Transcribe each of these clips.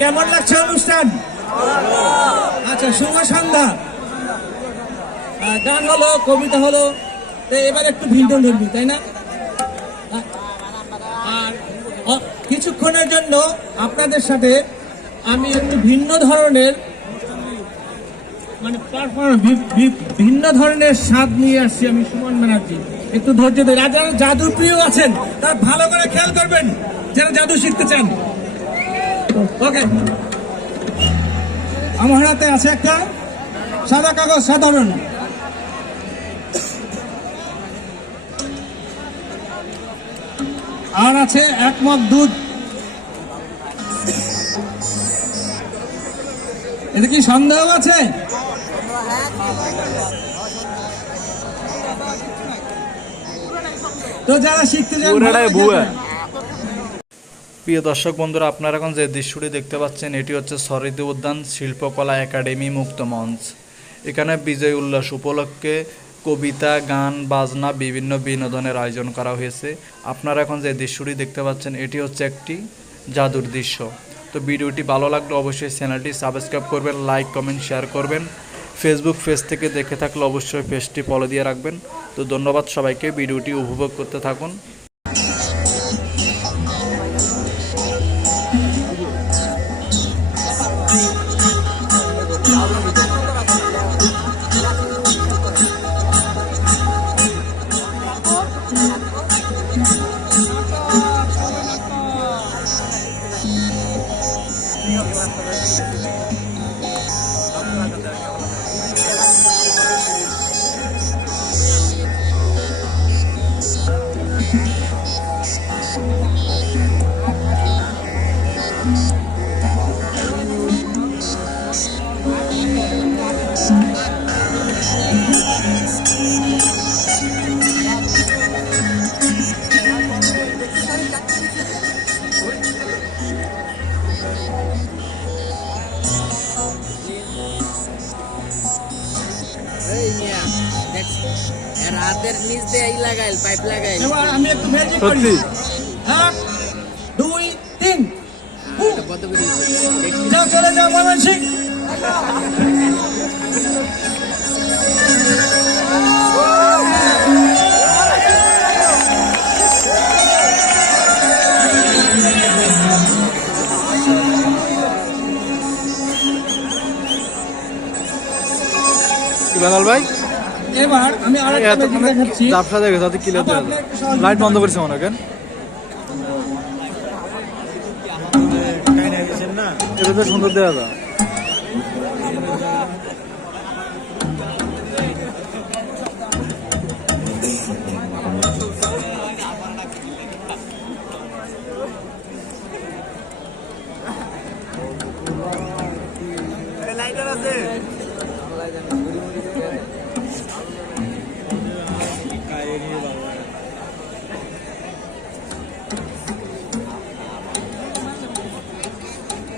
কেমন লাগছে অনুষ্ঠান? আচ্ছা শুভ সন্ধ্যা। গান হলো, কবিতা হলো এবার একটু ভিন্ন ধরবি তাই না? আর কিছুক্ষণের জন্য আপনাদের সাথে আমি একটু ভিন্ন ধরনের মানে ভিন্ন ধরনের স্বাদ নিয়ে আসছি আমি সুমন ব্যানার্জি। একটু ধৈর্য ধরে যারা জাদু আছেন, তারা ভালো করে খেয়াল করবেন। যারা জাদু শিখতে চান। ওকে আমার হাতে আছে একটা সাদা কাগজ সাধারণ। আর আছে এক মগ দুধ। এতে কি সন্দেহ আছে? তো যারা শিখতে চান প্রিয় দর্শক বন্ধুরা, আপনারা এখন যে দৃশ্যটি দেখতে পাচ্ছেন, এটি হচ্ছে সরিদি উদ্যান শিল্পকলা একাডেমি মুক্ত মঞ্চ। এখানে বিজয় উল্লাস উপলক্ষে কবিতা, গান, বাজনা, বিভিন্ন বিনোদনের আয়োজন করা হয়েছে। আপনারা এখন যে দৃশ্যটি দেখতে পাচ্ছেন, এটি হচ্ছে একটি জাদুর দৃশ্য। তো ভিডিওটি ভালো লাগলে অবশ্যই চ্যানেলটি সাবস্ক্রাইব করবেন, লাইক, কমেন্ট, শেয়ার করবেন। ফেসবুক পেজ থেকে দেখে থাকলে অবশ্যই পেজটি ফলো দিয়ে রাখবেন। তো ধন্যবাদ সবাইকে, ভিডিওটি উপভোগ করতে থাকুন। এর নিচ দিয়ে এই লাগাইল পাইপ লাগাইল আমি একটু ম্যাজিক করি? এক দুই তিন যাও চলে যাও ময়মনসিং ইবানাল ভাই এবার আমি আরেকটা ম্যাজিক দেখাচ্ছি। জাপসা দেখে তাতে ক্লিয়ার দেওয়া লাইট বন্ধ করেছে মনে কেন এটা তো সুন্দর দেওয়া যায়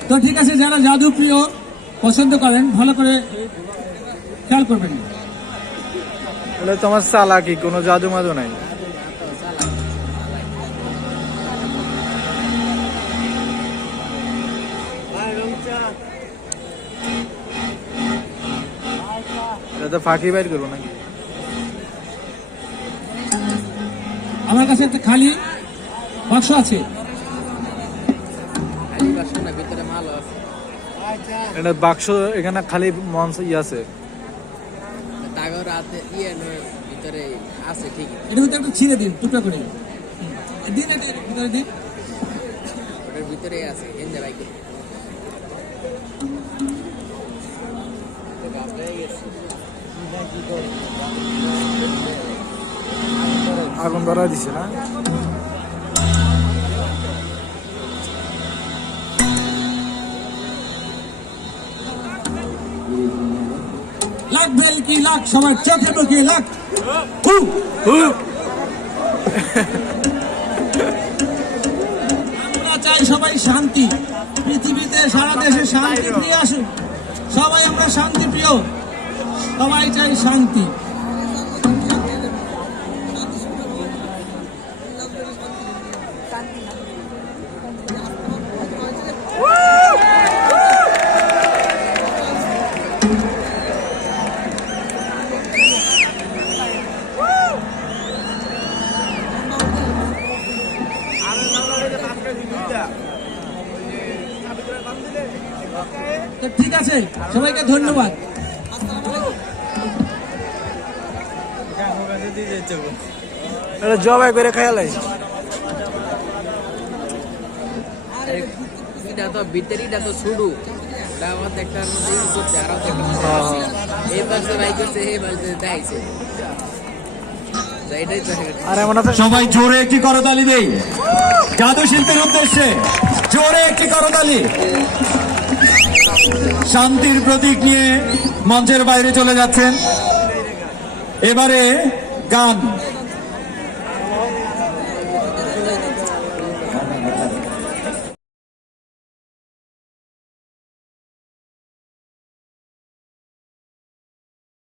তো ঠিক আছে যারা জাদু প্রিয় পছন্দ করেন ভালো করে খেয়াল করবেন। এটা তোমার চালাকি কোনো জাদু মাদু নাই। এটা তো ফাঁকি বাইর করব নাকি? আমার কাছে একটা খালি বাক্স আছে। ভিতরে মাল আছে। এটা বাক্স এখানে খালি মঞ্চ ই আছে। তাগর ইয়ে ভিতরে আছে ঠিকই এটার ভিতরে একটু ছিঁড়ে দিন টুকরা করে। দিন এটা ভিতরে দিন। ওটার ভিতরে আছে এনজে আগুন ধরা দিছে না? লাখ বেল কি লাখ, সবার চোখে মুখে লাখ। আমরা চাই সবাই শান্তি, পৃথিবীতে, সারা দেশে শান্তি প্রিয় আসুন সবাই আমরা শান্তি প্রিয় সবাই চাই শান্তি। তো ঠিক আছে সবাইকে ধন্যবাদ। জবাই করে খেয়ালাই এটা তো ভিতরিটা তো শুরু এটা আমার মধ্যে ই করছে আর একটা এই পাশে ভাই করছে এই পাশে দেখাইছে। তো এটাই তো আর এমন আছে সবাই জোরে একটি করতালি দেই। জাদু শিল্পের উদ্দেশ্যে জোরে একটি করতালি। শান্তির প্রতীক নিয়ে মঞ্চের বাইরে চলে যাচ্ছেন। এবারে গান।